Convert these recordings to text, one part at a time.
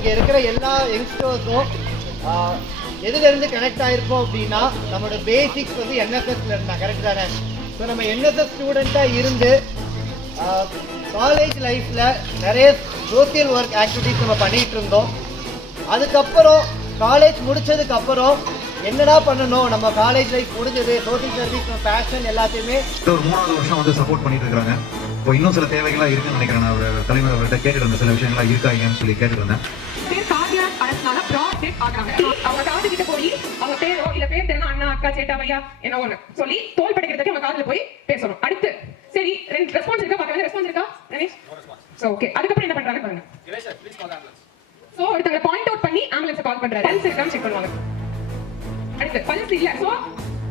இங்கே இருக்கிற எல்லா யங்ஸ்டர்ஸும் எதுலேருந்து கனெக்ட் ஆகிருப்போம் அப்படின்னா நம்மளோட பேசிக்ஸ் வந்து என்எஸ்எஸ்ல இருந்தா கரெக்ட் தானே. ஸோ நம்ம என்எஸ்எஸ் ஸ்டூடெண்ட்டாக இருந்து காலேஜ் லைஃப்பில் நிறைய சோசியல் ஒர்க் ஆக்டிவிட்டிஸ் நம்ம பண்ணிகிட்டு இருந்தோம். அதுக்கப்புறம் காலேஜ் முடிச்சதுக்கப்புறம் என்னடா பண்ணணும், நம்ம காலேஜ் லைஃப் முடிஞ்சது, சோசியல் சர்வீஸ் பேஷன் எல்லாத்தையுமே ஒரு 3வது வருஷம் வந்து சப்போர்ட் பண்ணிட்டு இருக்காங்க. இப்போ இன்னும் சில தேவைகள்லாம் இருக்குன்னு நினைக்கிறேன். நான் ஒரு தலைவர் அவர்கிட்ட கேட்டுட்டு இருந்தேன், சில விஷயங்கள்லாம் இருக்காங்கன்னு சொல்லி கேட்டுட்டு இருந்தேன். அவங்க காது கிட்ட போய் அவங்க பேரோ இல்ல பேர் தெரியும் அண்ணா அக்கா சேட்டா பையா என்ன ஒண்ணு சொல்லி தோல் படிக்கிறதுக்கு அவங்க காதுல போய் பேசணும். அடுத்து சரி ரெஸ்பான்ஸ் இருக்கா பாக்க, ரெஸ்பான்ஸ் இருக்கா ரமேஷ்? சோ ஓகே, அதுக்கப்புறம் என்ன பண்றாங்க பாருங்க. சோ ஒருத்தங்க பாயிண்ட் அவுட் பண்ணி ஆம்புலன்ஸ் கால் பண்றாரு, பல்ஸ் இருக்கான்னு செக் பண்ணுவாங்க. அடுத்து பல்ஸ் இல்ல, சோ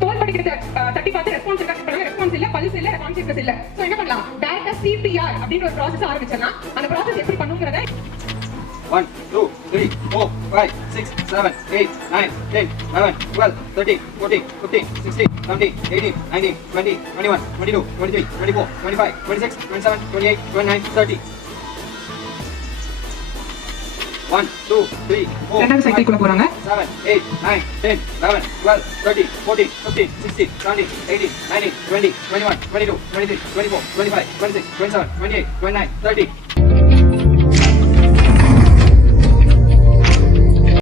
தோல் படிக்கிறது தட்டி பார்த்து ரெஸ்பான்ஸ் இருக்கா செக் பண்ணுவாங்க. ரெஸ்பான்ஸ் இல்ல, பல்ஸ் இல்ல, கான்ஷியஸ்னஸ் இல்ல. சோ என்ன பண்ணலாம், டைரக்டா சிபிஆர் அப்படின்ற ஒரு process ஆரம்பிச்சனா அந்த process எப்படி பண்ணுங்கறதை 1 2 3 4 5 6 7 8 9 10 11 12 13 14 15 16 17 18 19 20 21 22 23 24 25 26 27 28 29 30 1 2 3 4 ரெண்டாவது சைக்கிள் குள்ள போறாங்க. 7 8 9 10 11 12 13 14 15 16 17 18 19 20 21 22 23 24 25 26 27 28 29 30